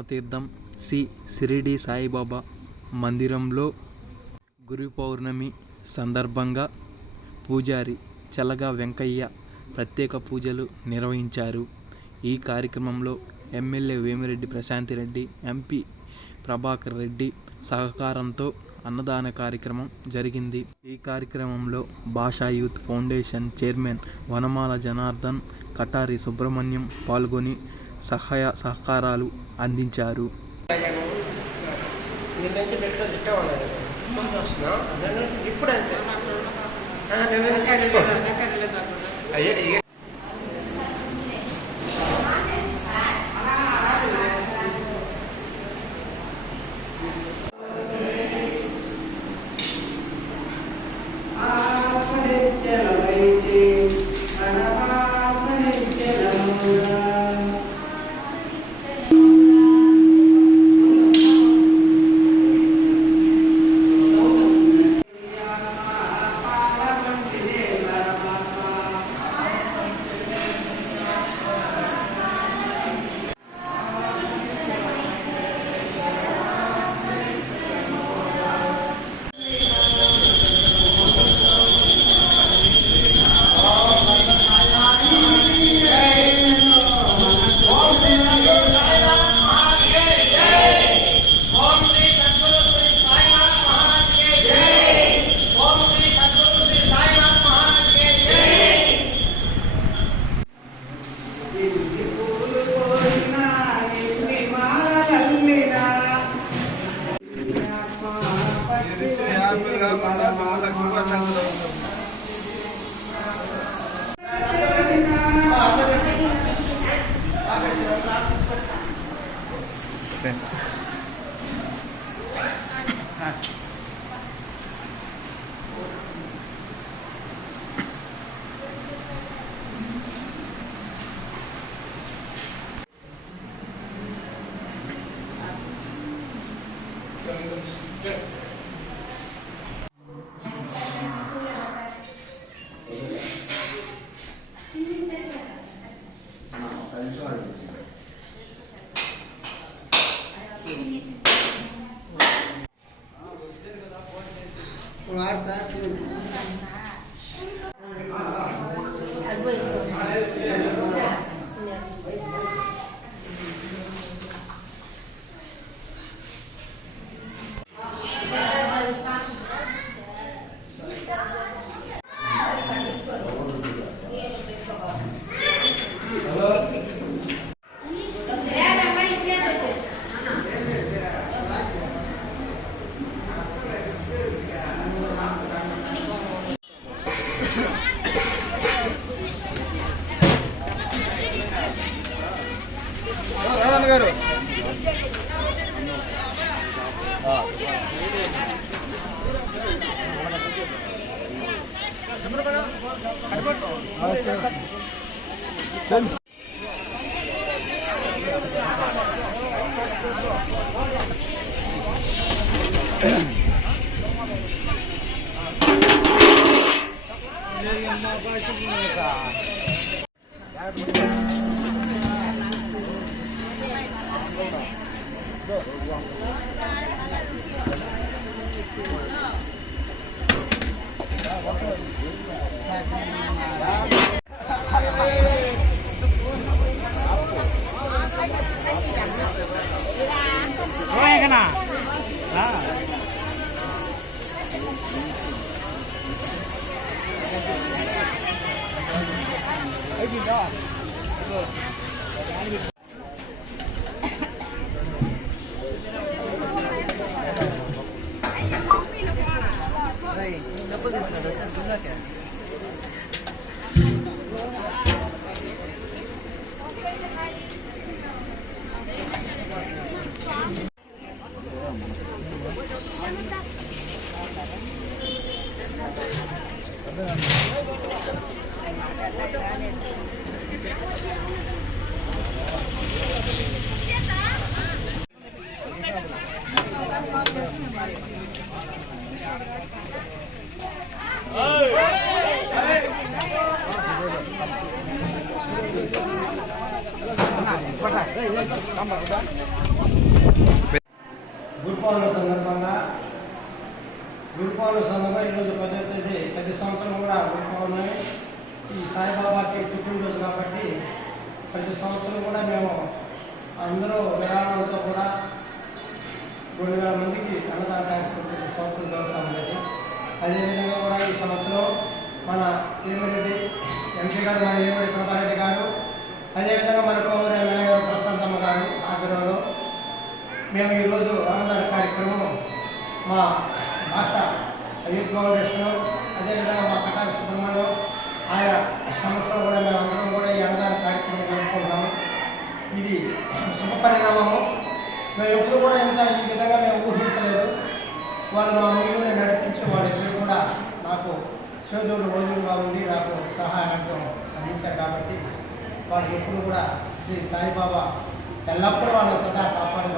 రామతీర్థం శ్రీ షిరిడి సాయిబాబా మందిరంలో గురు పౌర్ణమి సందర్భంగా పూజారి చలగా వెంకయ్య ప్రత్యేక పూజలు నిర్వహించారు. ఈ కార్యక్రమంలో ఎమ్మెల్యే వేమిరెడ్డి ప్రశాంతిరెడ్డి, ఎంపీ ప్రభాకర్ రెడ్డి సహకారంతో అన్నదాన కార్యక్రమం జరిగింది. ఈ కార్యక్రమంలో భాషా యూత్ ఫౌండేషన్ చైర్మన్ వనమాల జనార్దన్, కటారి సుబ్రహ్మణ్యం పాల్గొని సహాయ సహకారాలు అందించారు. Tambah udah. గురు పౌర్ణమి సందర్భంగా ఈరోజు 10వ తేదీ ప్రతి సంవత్సరం కూడా గురు పౌర్ణమి ఈ సాయిబాబాకి పుట్టినరోజు కాబట్టి ప్రతి సంవత్సరం కూడా మేము అందరూ విరాళాలతో కూడా 2,000 మందికి అన్నదాన కార్యక్రమం ప్రతి సంవత్సరం జరుగుతూ ఉండేది. అదేవిధంగా కూడా ఈ సంవత్సరం మన ఏమిరెడ్డి ఎంపీ గారు, మన ఏమిరెడ్డి ప్రభారెడ్డి గారు, అదేవిధంగా మన కోవూరు ఎమ్మెల్యే గారు ప్రశాంతమ్మ గారు ఆధ్వర్యంలో మేము ఈరోజు అన్నదాన కార్యక్రమం మా రాష్ట్ర యూత్ ఫౌండేషన్, అదేవిధంగా మా కటారి సుబ్రహ్మణ్యం ఆయా సంస్థలు కూడా మేము అందరం కూడా ఈ అన్నదాన కార్యక్రమం జరుపుకుంటున్నాము. ఇది శుభ పరిణామము. మేము ఎప్పుడు కూడా ఈ విధంగా మేము ఊహించలేదు. వాళ్ళు మా ముందుని నడిపించి వాళ్ళిద్దరు కూడా నాకు చేదోడు రోజులుగా ఉండి నాకు సహాయార్థం అందించారు కాబట్టి వాళ్ళకి ఎప్పుడు కూడా శ్రీ సాయిబాబా ఎల్లప్పుడూ వాళ్ళని సదా కాపాడు